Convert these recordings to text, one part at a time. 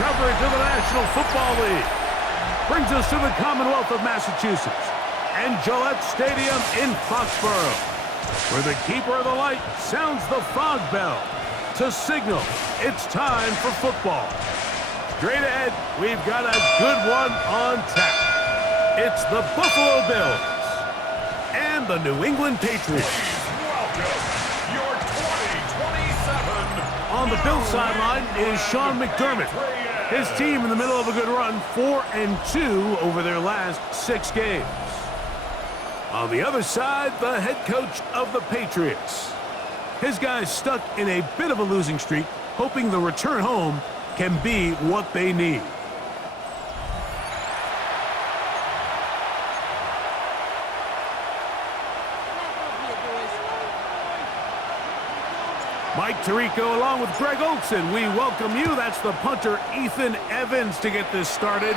coverage of the National Football League. Brings us to the Commonwealth of Massachusetts and Gillette Stadium in Foxborough, where the keeper of the light sounds the fog bell to signal it's time for football. Straight ahead, we've got a good one on tap. It's the Buffalo Bills and the New England Patriots. Please welcome your 2027. On the Bills sideline is Sean McDermott. His team in the middle of a good run, 4-2 over their last 6 games. On the other side, the head coach of the Patriots. His guys stuck in a bit of a losing streak, hoping the return home can be what they need. Mike Tirico along with Greg Olson. We welcome you. That's the punter, Ethan Evans, to get this started.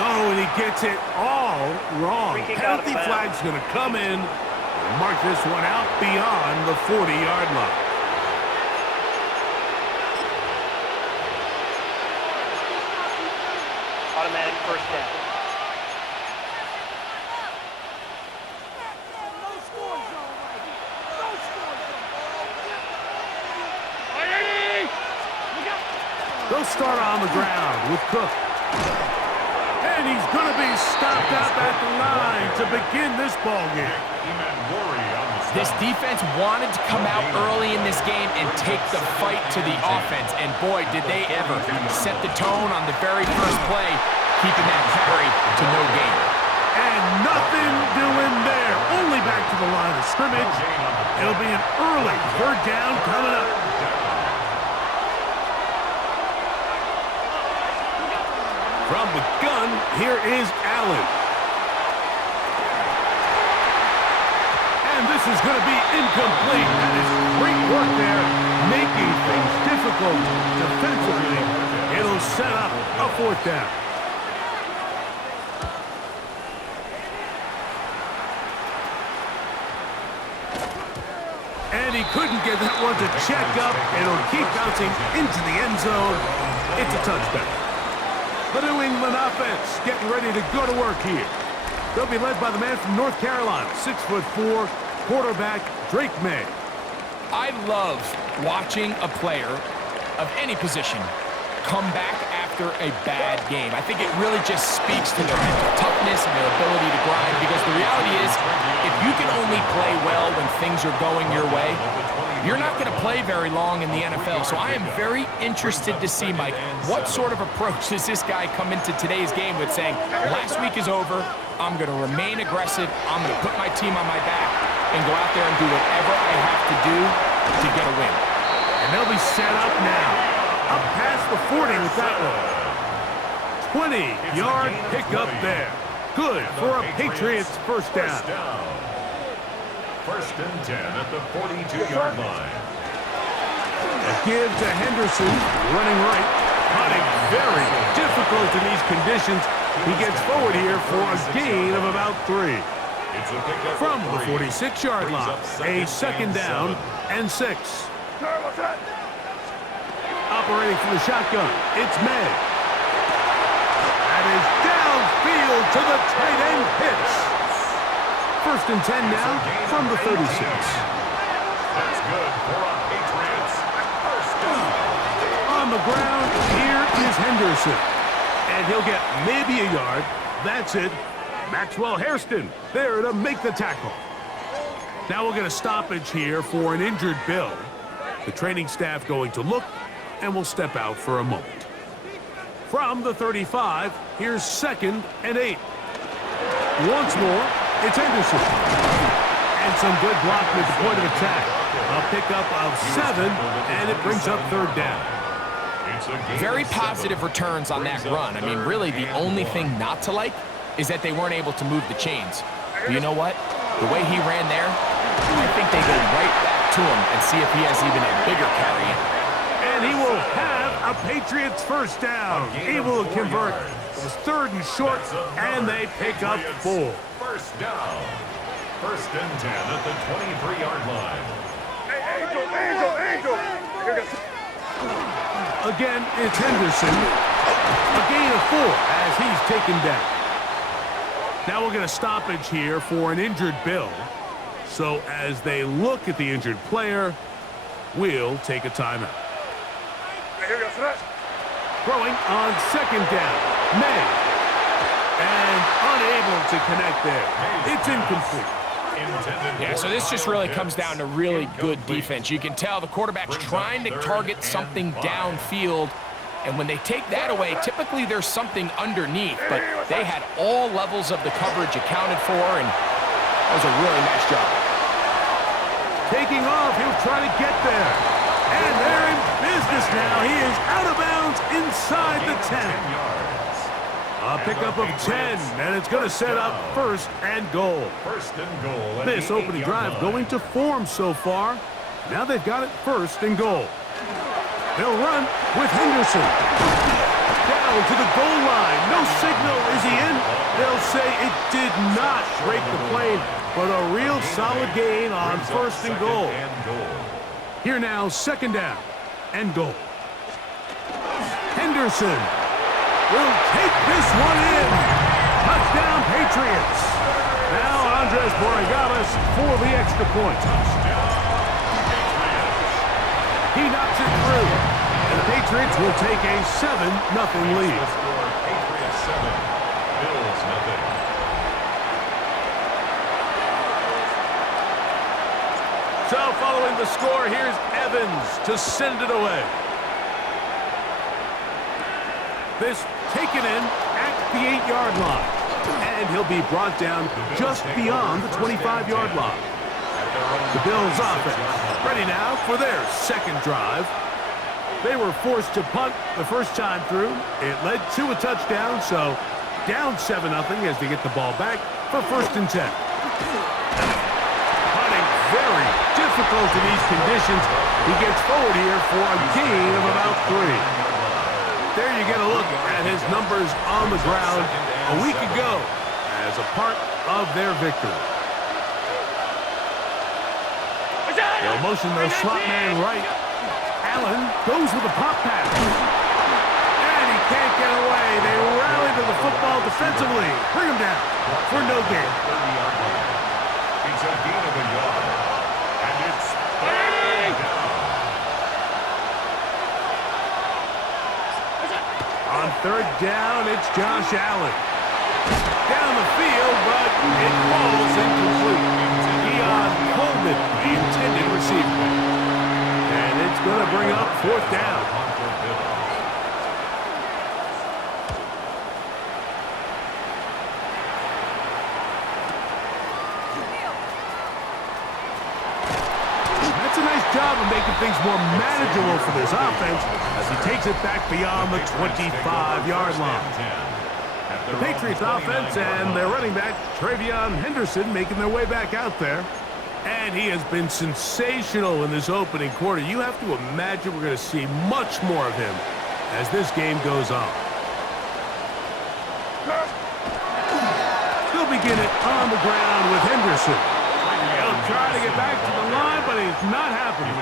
Oh, and he gets it all wrong. Penalty flag's going to come in and mark this one out beyond the 40-yard line. Automatic first down. They'll start on the ground with Cook. And he's going to be stopped out at the line to begin this ball game. This defense wanted to come out early in this game and take the fight to the offense. And boy, did they ever set the tone on the very first play, keeping that carry to no gain. And nothing doing there. Only back to the line of scrimmage. It'll be an early third down coming up. From the gun, here is Allen. And this is going to be incomplete. That is great work there, making things difficult defensively. It'll set up a fourth down. And he couldn't get that one to check up. It'll keep bouncing into the end zone. It's a touchdown. The New England offense getting ready to go to work here. They'll be led by the man from North Carolina, 6'4", quarterback Drake May. I love watching a player of any position come back after a bad game. I think it really just speaks to their mental toughness and their ability to grind, because the reality is, if you can only play well when things are going your way, you're not going to play very long in the NFL. So I am very interested to see, Mike, what sort of approach does this guy come into today's game with, saying, last week is over, I'm going to remain aggressive, I'm going to put my team on my back and go out there and do whatever I have to do to get a win. And they'll be set up now. Up past the 40 with that one. 20-yard pickup there. Good for a Patriots first down. First and 10 at the 42-yard line. A give to Henderson, running right. Cutting very difficult in these conditions. He gets forward here for a gain of about 3. From the 46-yard line, a second down and 6. Operating from the shotgun, it's May. That is downfield to the tight end pitch. First and 10 now from the 36. That's good for a Patriots first down. On the ground, here is Henderson. And he'll get maybe a yard. That's it. Maxwell Hairston there to make the tackle. Now we'll get a stoppage here for an injured Bill. The training staff going to look, and will step out for a moment. From the 35, here's 2nd and 8. Once more, it's Henderson. And some good blocking at the point of attack. A pickup of 7, and it brings up 3rd down. Very positive returns on that run. I mean, really, the only thing not to like is that they weren't able to move the chains. But you know what? The way he ran there, I think they go right back to him and see if he has even a bigger carry in. And he will have a Patriots first down. He will convert. It was 3rd and short, and they pick up 4. First down. First and 10 at the 23-yard line. Hey, Angel! Again, it's Henderson. A gain of 4 as he's taken down. Now we're going to stoppage here for an injured Bill. So as they look at the injured player, we'll take a timeout. Throwing on second down. May. And unable to connect there. It's incomplete. Yeah, so this just really comes down to really good defense. You can tell the quarterback's trying to target something downfield, and when they take that away, typically there's something underneath, but they had all levels of the coverage accounted for, and that was a really nice job. Taking off, he'll try to get there. And they're in business now. He is out of bounds inside the 10. A pickup of 10, and it's going to set up first and goal. This opening drive going to form so far. Now they've got it first and goal. They'll run with Henderson. Down to the goal line. No signal. Is he in? They'll say it did not break the plane, but a real solid gain on first and goal. Here now, second down and goal. Henderson will take this one in. Touchdown, Patriots. Now Andres Borregalas for the extra point. He knocks it through. And the Patriots will take a 7-0 lead. Patriots 7, Bills 0. So following the score, here's Evans to send it away. This taken in at the 8-yard line. And he'll be brought down just beyond the 25-yard line. The Bills offense ready now for their second drive. They were forced to punt the first time through. It led to a touchdown, so down 7-0 as they get the ball back for first and 10. Punting very difficult in these conditions. He gets forward here for a gain of about 3. There you get a look at his numbers on the ground a week ago as a part of their victory. They'll motion the slot man right. Allen goes with a pop pass. And he can't get away. They rally to the football defensively. Bring him down for no gain. It's a gain of a yard. And it's down. On third down, it's Josh Allen. Down the field, but it falls incomplete. Dion Coleman, the intended receiver. And it's going to bring up fourth down. That's a nice job of making things more manageable for this offense as he takes it back beyond the 25-yard line. The Patriots offense and their running back, Travion Henderson, making their way back out there. And he has been sensational in this opening quarter. You have to imagine we're going to see much more of him as this game goes on. They'll begin it on the ground with Henderson. He'll try to get back to the line, but he's not happening.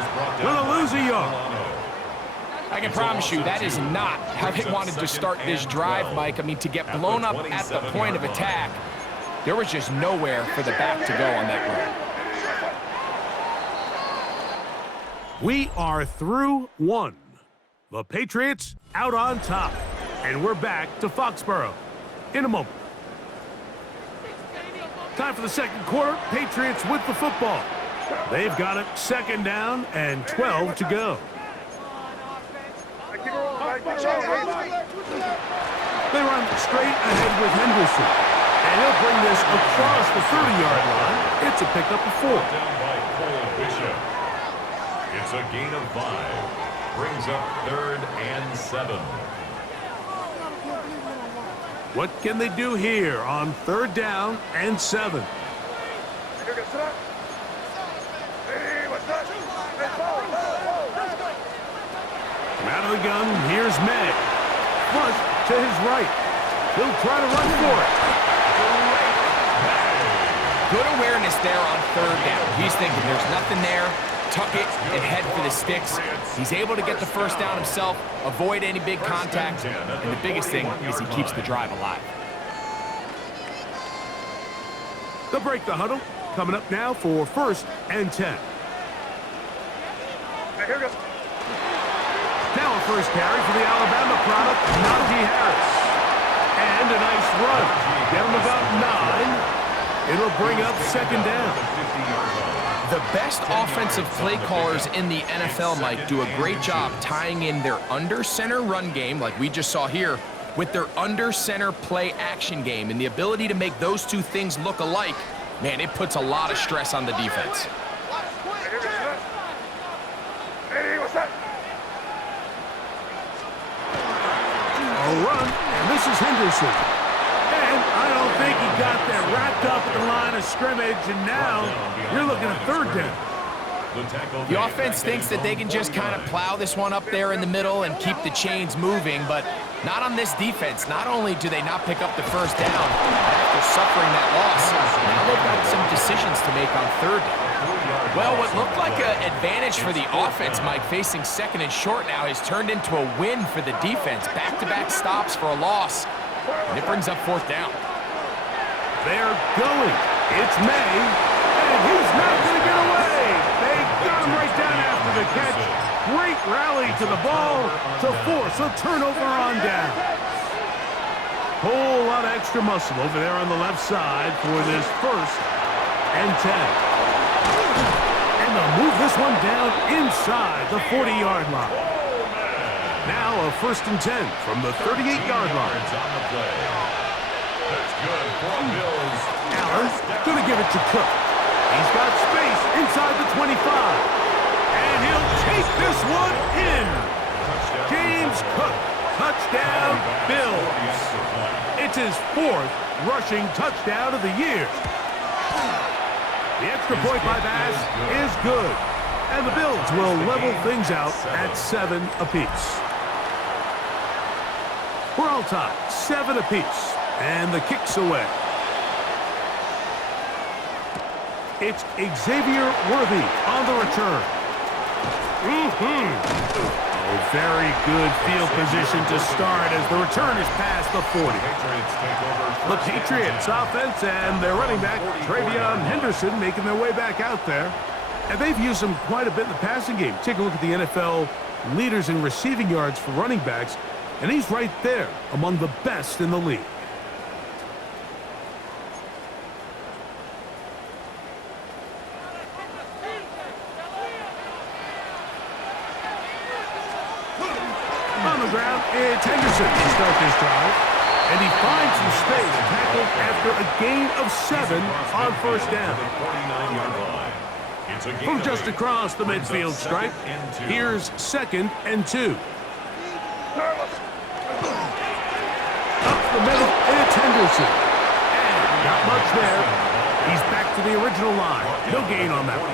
Going to lose a yard. I can promise you that is not how they wanted to start this drive, Mike. I mean, to get blown up at the point of attack, there was just nowhere for the back to go on that run. We are through one. The Patriots out on top. And we're back to Foxborough in a moment. Time for the second quarter. Patriots with the football. They've got it second down and 12 to go. They run straight ahead with Henderson. And he'll bring this across the 30-yard line. It's a pickup of 4. Down by Cole Bishop. It's a gain of 5. Brings up 3rd and 7. What can they do here on 3rd down and 7? From out of the gun, here's May. Flush to his right. He'll try to run for it. Good awareness there on 3rd down. He's thinking there's nothing there. tuck it and head for the sticks. He's able to get the first down himself, avoid any big contact, and the biggest thing is he keeps the drive alive. They'll break the huddle. Coming up now for 1st and 10. Here we go. Now a first carry for the Alabama product, Najee Harris. And a nice run. Get him about 9. It'll bring up 2nd down. The best offensive play callers in the NFL, Mike, do a great job tying in their under-center run game, like we just saw here, with their under-center play action game. And the ability to make those two things look alike, man, it puts a lot of stress on the defense. A run, and this is Henderson. And I don't think he got that wrapped up at the line of scrimmage, and now you're looking at 3rd down. The offense thinks that they can just kind of plow this one up there in the middle and keep the chains moving, but not on this defense. Not only do they not pick up the first down, but after suffering that loss, now they've got some decisions to make on 3rd down. Well, what looked like an advantage for the offense, Mike, facing 2nd and short now, has turned into a win for the defense. Back-to-back stops for a loss, and it brings up 4th down. They're going. It's May, and he's not going to get away. They got him right down after the catch. Great rally to the ball to force a turnover on down. Whole lot of extra muscle over there on the left side for this 1st and 10. And they'll move this one down inside the 40-yard line. Now a 1st and 10 from the 38-yard line. Allen going to give it to Cook. He's got space inside the 25. And he'll take this one in. James Cook, touchdown, Bills. It's his 4th rushing touchdown of the year. The extra point by Bass is good. And the Bills will level things out at 7 apiece. We're all tied, 7 apiece. And the kick's away. It's Xavier Worthy on the return. A very good field position to start as the return is past the 40. The Patriots offense and their running back, Travion Henderson, making their way back out there. And they've used him quite a bit in the passing game. Take a look at the NFL leaders in receiving yards for running backs, and he's right there among the best in the league. On the ground, it's Henderson to start this drive. And he finds some space tackled after a gain of 7 on 1st down. From just across the midfield stripe, here's 2nd and 2. Up the middle, it's Henderson. And not much there. He's back to the original line. No gain on that one.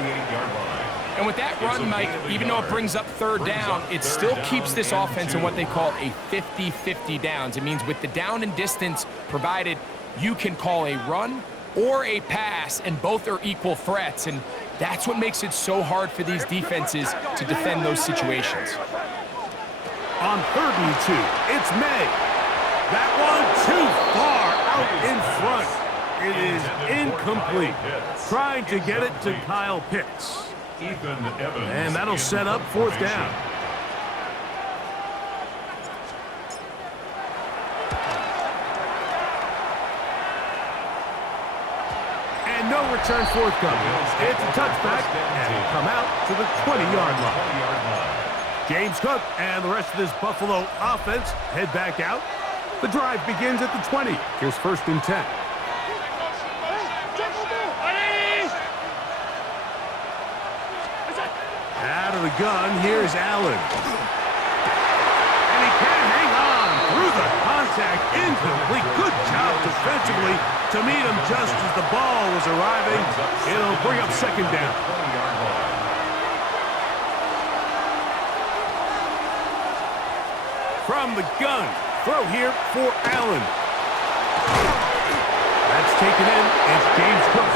And with that run, Mike, even though it brings up 3rd down, it still keeps this offense in what they call a 50-50 downs. It means with the down and distance provided, you can call a run or a pass, and both are equal threats. And that's what makes it so hard for these defenses to defend those situations. On 3rd and 2, it's May. That one too far out in front. It is incomplete. Trying to get it to Kyle Pitts. And that'll set up 4th down. And no return forthcoming. It's a touchback, and he'll come out to the 20-yard line. James Cook and the rest of this Buffalo offense head back out. The drive begins at the 20. Here's 1st and 10. Out of the gun, here's Allen. And he can't hang on through the contact. Incomplete. Good job defensively to meet him just as the ball was arriving. It'll bring up 2nd down. From the gun, throw here for Allen. That's taken in. It's James Cook.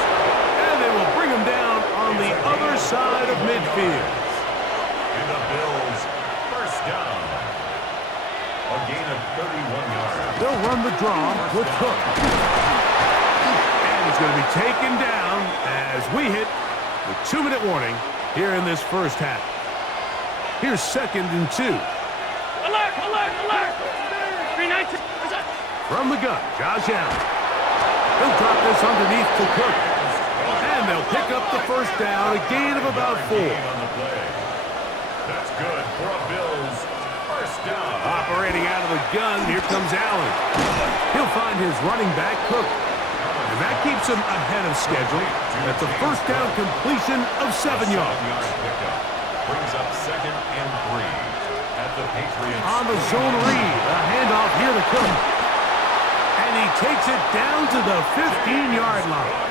And they will bring him down on the other side of midfield. And the Bills, first down. A gain of 31 yards. They'll run the draw with Cook. And he's going to be taken down as we hit the 2-minute warning here in this first half. Here's 2nd and 2. Alert, alert, alert! 319. From the gun, Josh Allen. He'll drop this underneath to Cook. And they'll pick up the first down, a gain of about 4. On the play. That's good for a Bills first down. Operating out of the gun, here comes Allen. He'll find his running back, Cook. And that keeps him ahead of schedule. That's a first down completion of 7 yards. Pickup brings up 2nd and 3 at the Patriots. On the zone read, a handoff here to Cook. And he takes it down to the 15-yard line.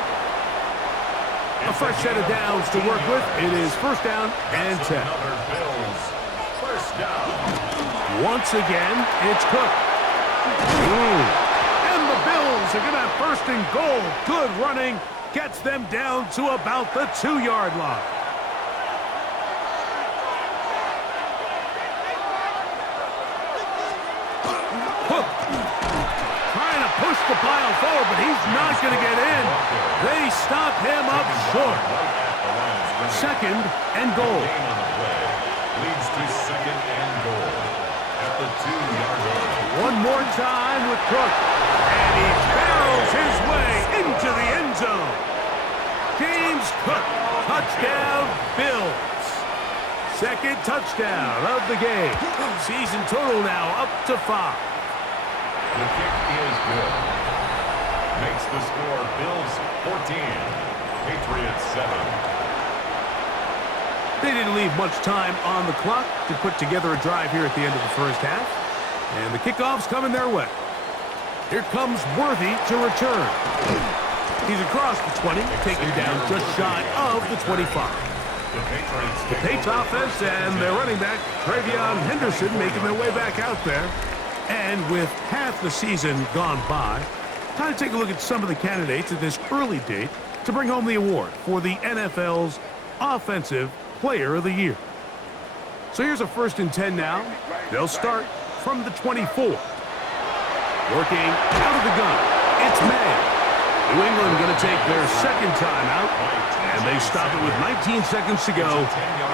A fresh set of downs to work with. It is first down and 10. Another Bills first down. Once again, it's Cook. And the Bills are going to have first and goal. Good running. Gets them down to about the 2-yard line. Cook trying to push the pile forward, but he's not going to get in. They stop him up short. 2nd and goal. Leads to 2nd and goal at the 2-yard line. One more time with Cook. And he barrels his way into the end zone. James Cook, touchdown Bills. 2nd touchdown of the game. Season total now up to 5. The kick is good. Makes the score Bills 14, Patriots 7. They didn't leave much time on the clock to put together a drive here at the end of the first half. And the kickoff's coming their way. Here comes Worthy to return. He's across the 20, taken down just shy of the 25. The Patriots offense and their running back, Travion Henderson, making their way back out there. And with half the season gone by, time to take a look at some of the candidates at this early date to bring home the award for the NFL's Offensive Player of the Year. So here's a 1st and 10 now. They'll start from the 24. Working out of the gun, it's May. New England going to take their 2nd time out, and they stop it with 19 seconds to go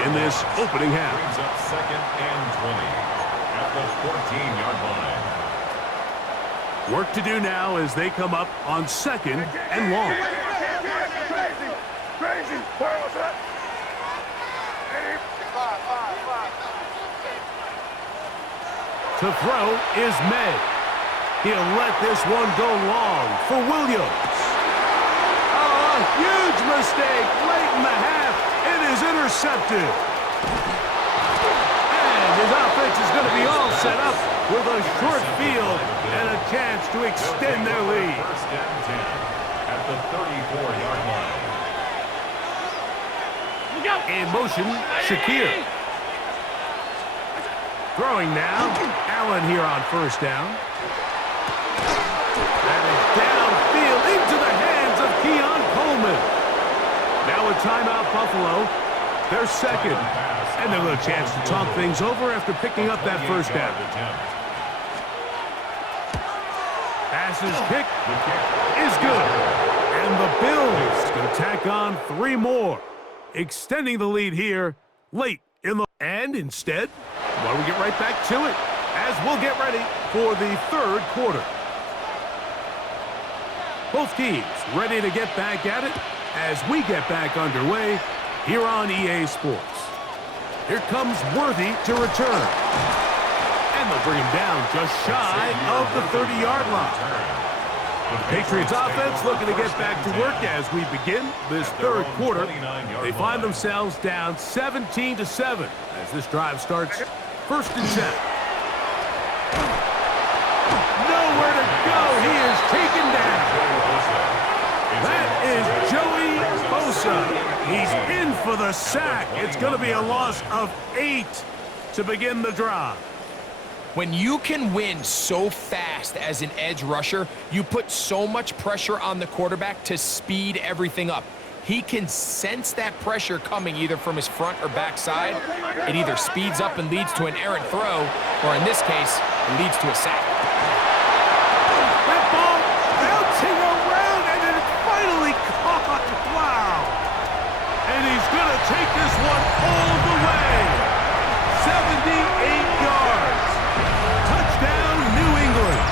in this opening half. Brings up 2nd and 20 at the 14-yard line. Work to do now as they come up on 2nd and long. Crazy. Where was that? To throw is May. He'll let this one go long for Williams. Oh, a huge mistake late in the half. It is intercepted. And his offense is going to be all set up with a short field and a chance to extend their lead. 1st and 10 at the 34-yard line. In motion, Shakir. Throwing now, Allen here on 1st down. That is downfield into the hands of Keon Coleman. Now a timeout, Buffalo. They're 2nd. And they'll have a chance to talk things over after picking up that 1st down. Passes kick is good. And the Bills going to tack on 3 more, extending the lead here late in the... And instead, why don't we get right back to it as we'll get ready for the 3rd quarter. Both teams ready to get back at it as we get back underway here on EA Sports. Here comes Worthy to return. And they'll bring him down just shy of the 30-yard line. The Patriots offense looking to get back to work as we begin this 3rd quarter. They find themselves down 17-7 as this drive starts. 1st and 10. Nowhere to go. He is taken down. That is Joey Bosa. He's in for the sack. It's going to be a loss of 8 to begin the drive. When you can win so fast as an edge rusher, you put so much pressure on the quarterback to speed everything up. He can sense that pressure coming either from his front or back side. It either speeds up and leads to an errant throw, or in this case, it leads to a sack. That ball bouncing around, and it finally caught. Wow. And he's going to take this one all the way. 78 yards. Touchdown, New England.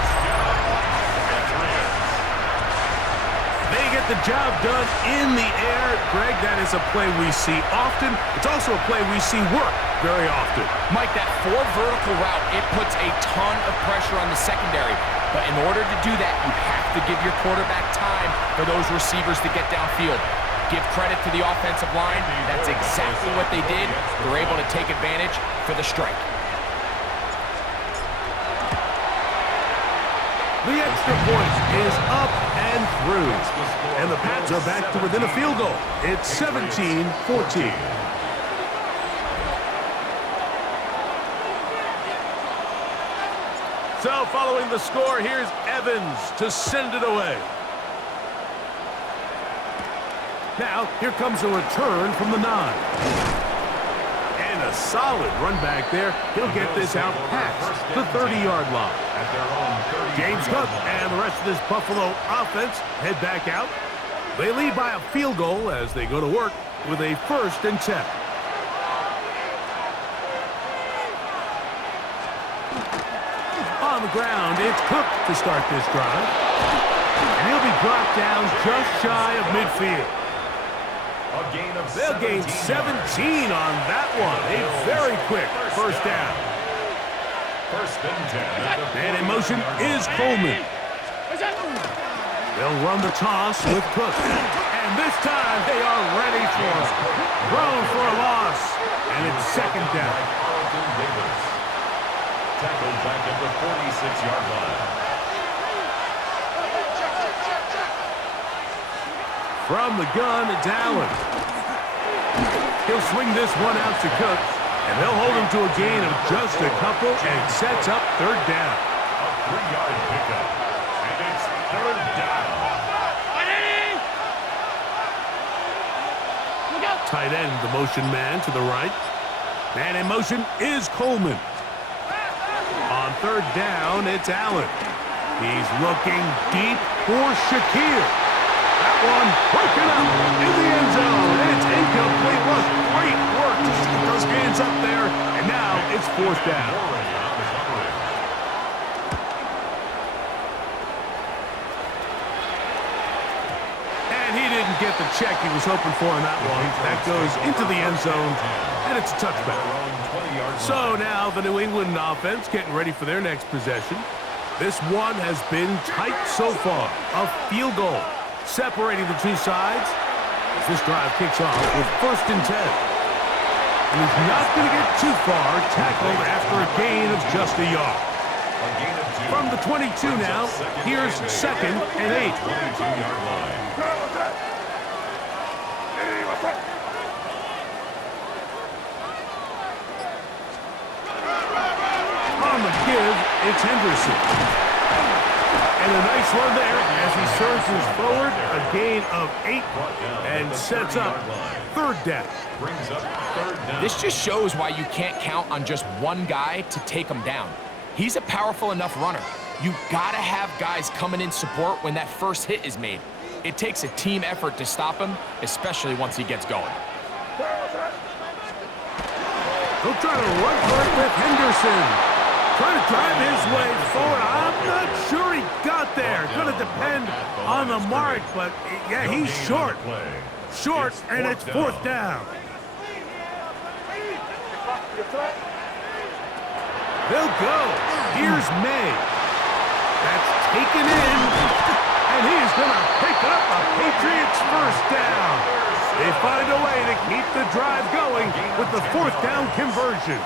They get the job done in the air. Greg, that is a play we see often. It's also a play we see work very often. Mike, that 4 vertical route, it puts a ton of pressure on the secondary. But in order to do that, you have to give your quarterback time for those receivers to get downfield. Give credit to the offensive line. That's exactly what they did. They were able to take advantage for the strike. The extra point is up and through. And the Pats are back to within a field goal. It's 17-14. So following the score, here's Evans to send it away. Now, here comes a return from the 9. And a solid run back there. He'll get this out past the 30-yard line. James Cook and the rest of this Buffalo offense head back out. They lead by a field goal as they go to work with a 1st and 10. On the ground, it's Cook to start this drive. And he'll be brought down just shy of midfield. They'll gain 17 on that one. A very quick 1st down. 1st and 10. And in motion is Coleman. They'll run the toss with Cook. And this time they are ready for it. Thrown for a loss. And it's 2nd down. Tackled back at the 46-yard line. From the gun, it's Allen. He'll swing this one out to Cook. And they'll hold him to a gain of just a couple and sets up 3rd down. A 3-yard pickup. And it's 3rd down. Tight end, the motion man to the right. And in motion is Coleman. On 3rd down, it's Allen. He's looking deep for Shakir. That one broken up in the end zone. It's incomplete. Was great work to just get those hands up there. And now it's 4th down. And he didn't get the check he was hoping for on that one. That goes into the end zone, and it's a touchback. So now the New England offense getting ready for their next possession. This one has been tight so far. A field goal separating the two sides. As this drive kicks off with 1st and 10. And he's not going to get too far, tackled after a gain of just a yard. From the 22 now, here's 2nd and 8. 22-yard line. On the give, it's Henderson. And a nice run there as he surges forward, a gain of 8, and sets up 3rd down. Brings up 3rd down. This just shows why you can't count on just one guy to take him down. He's a powerful enough runner. You gotta have guys coming in support when that first hit is made. It takes a team effort to stop him, especially once he gets going. He'll try to run for it with Henderson. Trying to drive his way forward. I'm not sure he got there. Going to depend on the mark, but yeah, he's short. Short, and it's 4th down. They'll go. Here's May. That's taken in, and he's going to pick up a Patriots 1st down. They find a way to keep the drive going with the 4th down conversion.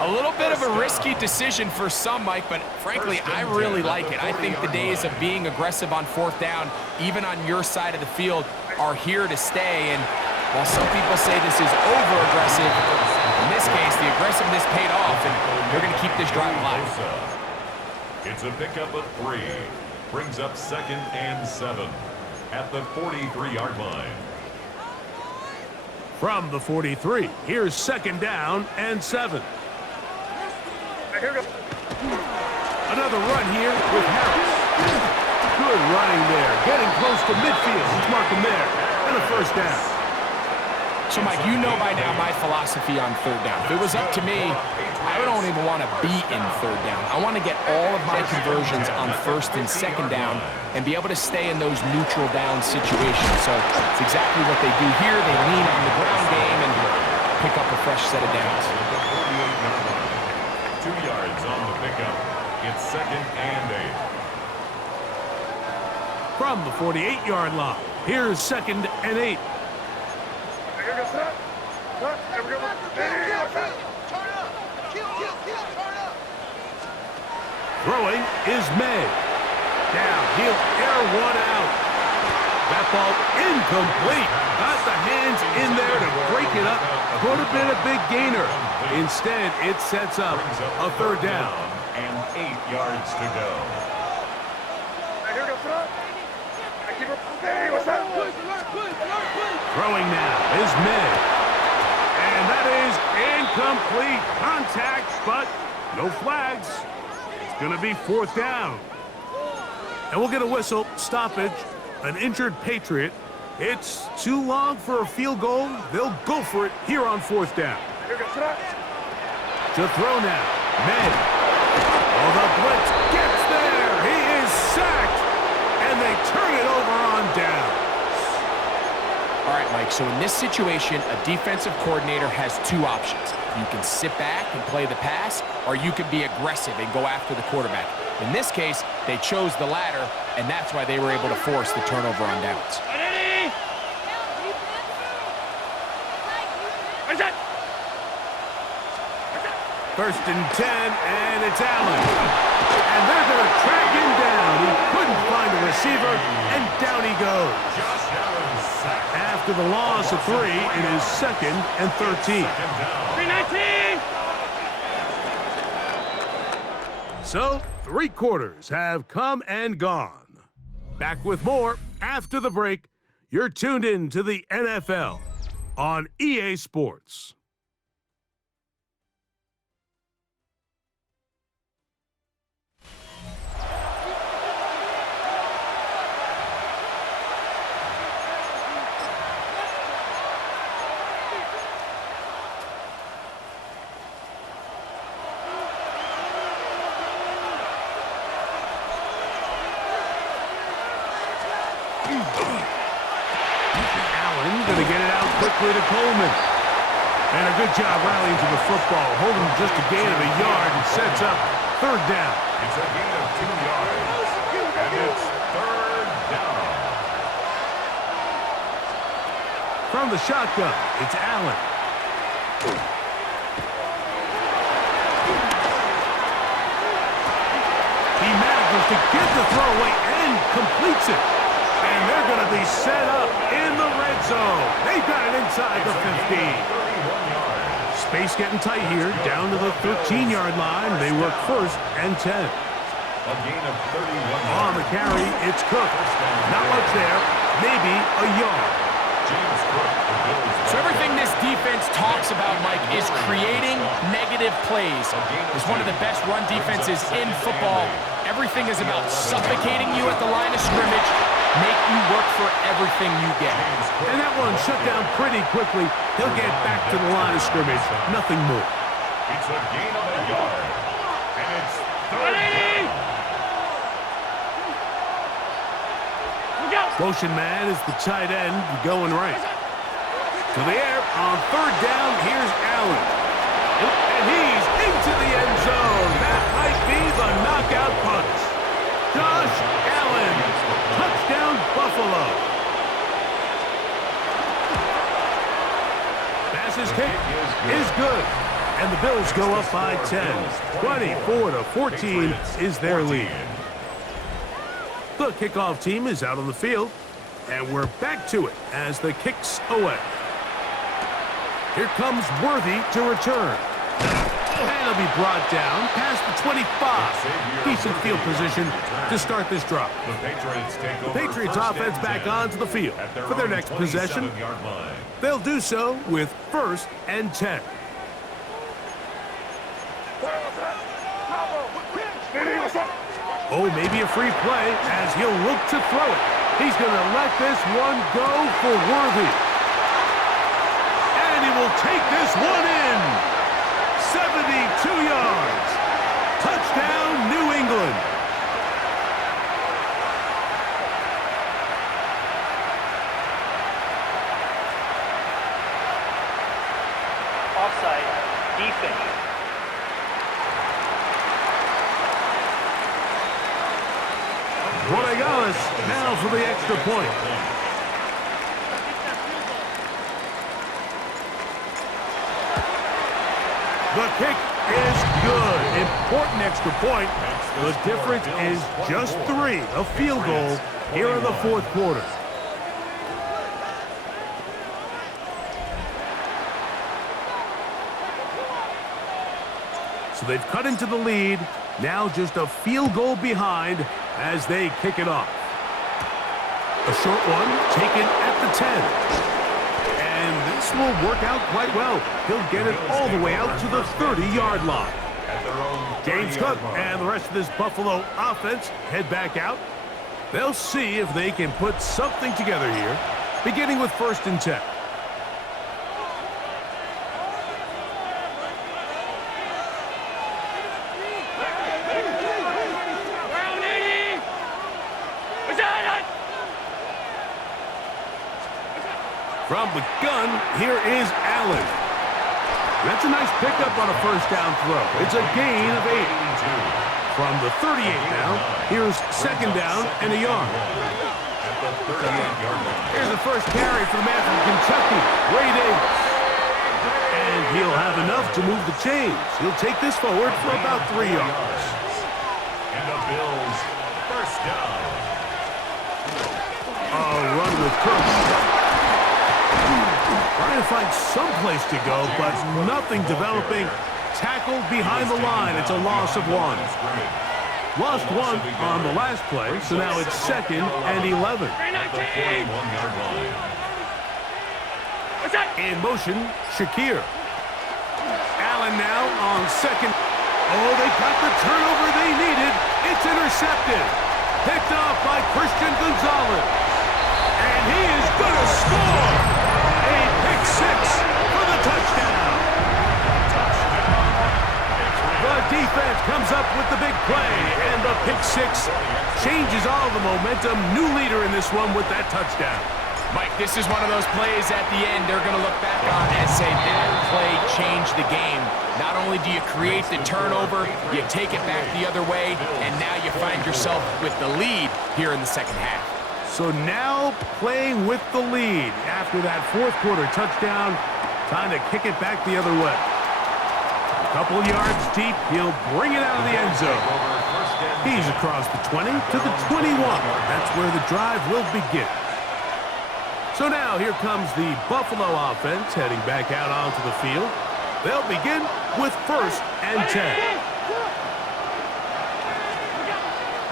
A little bit of a risky decision for some, Mike, but frankly, I really like it. I think the days of being aggressive on 4th down, even on your side of the field, are here to stay. And while some people say this is over-aggressive, in this case, the aggressiveness paid off, and they're going to keep this drive alive. It's a pickup of 3. Brings up 2nd and 7. at the 43-yard line. From the 43, here's 2nd down and 7. Here we go. Another run here with Harris. Good running there, getting close to midfield. He's marking there, and a 1st down. So, Mike, you know by now my philosophy on 3rd down. If it was up to me, I don't even want to be in 3rd down. I want to get all of my conversions on 1st and 2nd down and be able to stay in those neutral down situations. So it's exactly what they do here. They lean on the ground game and pick up a fresh set of downs. 2 yards on the pickup. It's 2nd and 8. From the 48-yard line, here's 2nd and 8. Here we go, set. Here we go. Throwing is May. Down, he'll air one out. That ball incomplete. Got the hands in there to break it up. Could have been a big gainer. Instead, it sets up a 3rd down. And 8 yards to go. Here we go, set. Keep it. Hey, what's that? Throwing now is May. And that is incomplete. Contact, but no flags. It's going to be 4th down. And we'll get a whistle, stoppage, an injured Patriot. It's too long for a field goal. They'll go for it here on 4th down. Here we go, set. To throw now, May. Oh, the blitz gets there. He is sacked. And they turn it over on down. All right, Mike, so in this situation, a defensive coordinator has 2 options. You can sit back and play the pass, or you can be aggressive and go after the quarterback. In this case, they chose the latter, and that's why they were able to force the turnover on downs. Where's that? 1st and 10, and it's Allen. And they're going to track him down. He couldn't find a receiver, and down he goes. Josh Allen sacked. After the loss of 3, it is 2nd and 13. 319. So, 3 quarters have come and gone. Back with more after the break. You're tuned in to the NFL on EA Sports. Allen going to get it out quickly to Coleman. And a good job rallying to the football, holding just a gain of a yard and sets up 3rd down. It's a gain of 2 yards. And it's 3rd down. From the shotgun, it's Allen. He manages to get the throw away and completes it. And they're going to be set up in the red zone. They've got it inside the 15. Space getting tight here, down to the 13-yard line. They work 1st and 10. A gain of 31 On the carry, it's Cook. Not much there, maybe a yard. James Cook, the Bills. So everything this defense talks about, Mike, is creating negative plays. It's one of the best run defenses in football. Everything is about suffocating you at the line of scrimmage, make you work for everything you get. And that one shut down pretty quickly. He'll get back to the line of scrimmage. Nothing more. It's a gain of a yard. And it's 3rd down. Motion man is the tight end going right. To the air on 3rd down, here's Allen. And he's into the end zone. That might be the knockout punch. Josh Allen, touchdown Buffalo. Passes kick is good. And the Bills go up by 10. 24-14 is their lead. The kickoff team is out on the field, and we're back to it as the kick's away. Here comes Worthy to return. And he'll be brought down past the 25. Decent field position to start this drive. The Patriots offense back onto the field for their next possession. They'll do so with 1st and 10. Oh, maybe a free play as he'll look to throw it. He's going to let this one go for Worthy. And he will take this one in. 72 yards. Touchdown, New England. Offside. Defense. Rodriguez now for the extra point. The kick is good. Important extra point. The difference is just 3. A field goal here in the 4th quarter. So they've cut into the lead. Now just a field goal behind as they kick it off. A short one taken at the 10. And this will work out quite well. He'll get it all the way out to the 30-yard line. James Cook and the rest of this Buffalo offense head back out. They'll see if they can put something together here, beginning with 1st and 10. From the gun, here is Allen. That's a nice pickup on a 1st down throw. It's a gain of 8. From the 38 now, here's 2nd down and a yard. Here's the first carry for the man from Kentucky, Ray Davis. And he'll have enough to move the chains. He'll take this forward for about 3 yards. And the Bills, 1st down. A run with Cook. Trying to find some place to go, but nothing developing. Tackled behind the line. It's a loss of 1. Lost 1 on the last play, so now it's 2nd and 11. In motion, Shakir. Allen now on 2nd. Oh, they got the turnover they needed. It's intercepted. Picked off by Christian Gonzalez. And he is going to score. A pick 6 for the touchdown. The defense comes up with the big play, and the pick 6 changes all the momentum. New leader in this one with that touchdown. Mike, this is one of those plays at the end they're going to look back on and say that play changed the game. Not only do you create the turnover, you take it back the other way, and now you find yourself with the lead here in the 2nd half. So now playing with the lead after that 4th quarter touchdown. Time to kick it back the other way. A couple yards deep, he'll bring it out of the end zone. He's across the 20 to the 21. That's where the drive will begin. So now here comes the Buffalo offense heading back out onto the field. They'll begin with 1st and 10.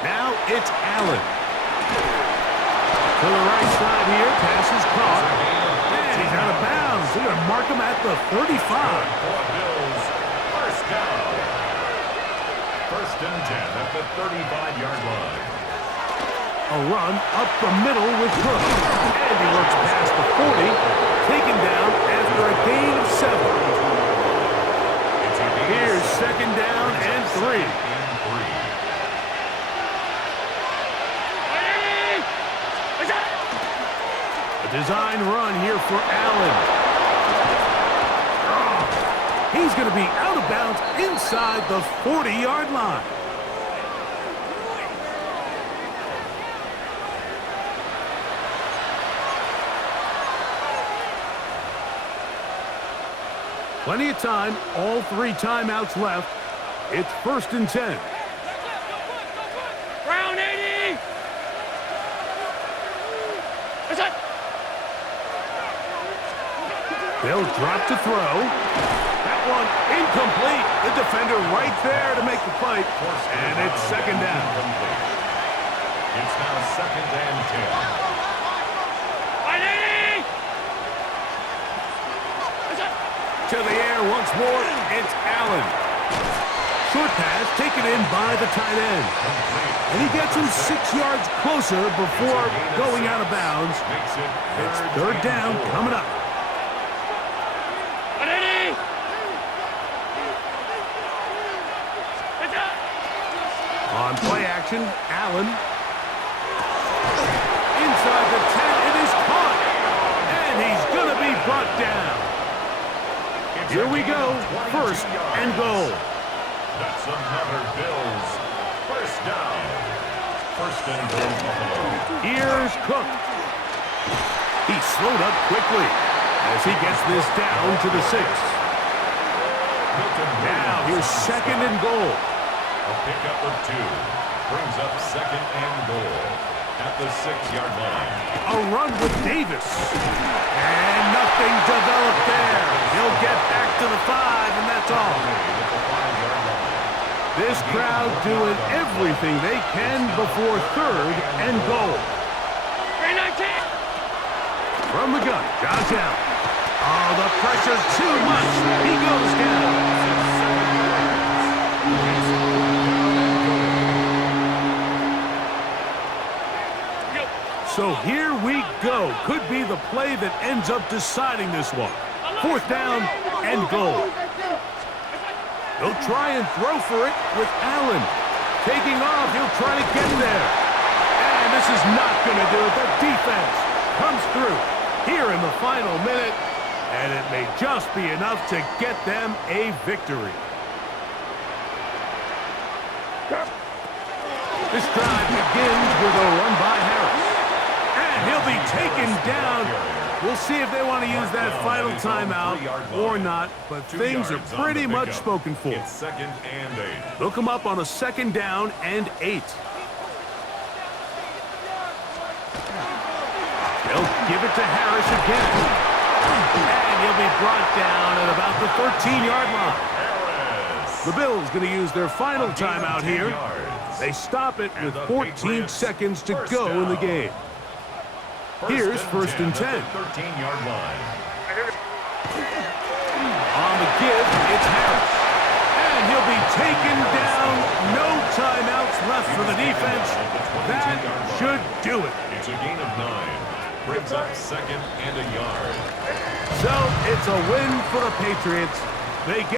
Now it's Allen. To the right side here, pass is caught. And he's out of bounds. They're going to mark him at the 35. Bills, 1st down. 1st and 10 at the 35-yard line. A run up the middle with Cook. And he looks past the 40, taken down after a gain of 7. Here's 2nd down and 3. A design run here for Allen. Oh, he's going to be out of bounds inside the 40-yard line. Plenty of time, all 3 timeouts left. It's 1st and 10. Brown 80! They'll drop to throw. That one incomplete. The defender right there to make the play. And it's second down. It's now second and 10. To the air once more, it's Allen. Short pass taken in by the tight end. And he gets him 6 yards closer before going out of bounds. It's third down coming up. On play action, Allen. Inside the 10, it is caught. And he's going to be brought down. Here we go, first and goal. That's another Bills first down. First and goal. Here's Cook. He slowed up quickly as he gets this down to the 6. Now here's second and goal. A pickup of 2 brings up second and goal at the 6-yard line. A run with Davis. And nothing developed there. He'll get back to the 5, and that's all. This crowd doing everything they can before third and goal. From the gun, Josh Allen. Oh, the pressure's too much. He goes down. So here we go. Could be the play that ends up deciding this one. Fourth down and goal. He'll try and throw for it with Allen. Taking off, he'll try to get there. And this is not going to do it. The defense comes through here in the final minute. And it may just be enough to get them a victory. This drive begins with a run by Harris. And he'll be taken down. We'll see if they want to use that final timeout or not, but things are pretty much spoken for. It's second and 8. They'll come up on a second down and 8. They'll give it to Harris again. And he'll be brought down at about the 13-yard line. The Bills going to use their final timeout here. They stop it with 14 seconds to go in the game. Here's first and 10. 13-yard line. On the give, it's Harris. And he'll be taken down. No timeouts left for the defense. That should do it. It's a gain of 9. Brings up second and a yard. So it's a win for the Patriots. They get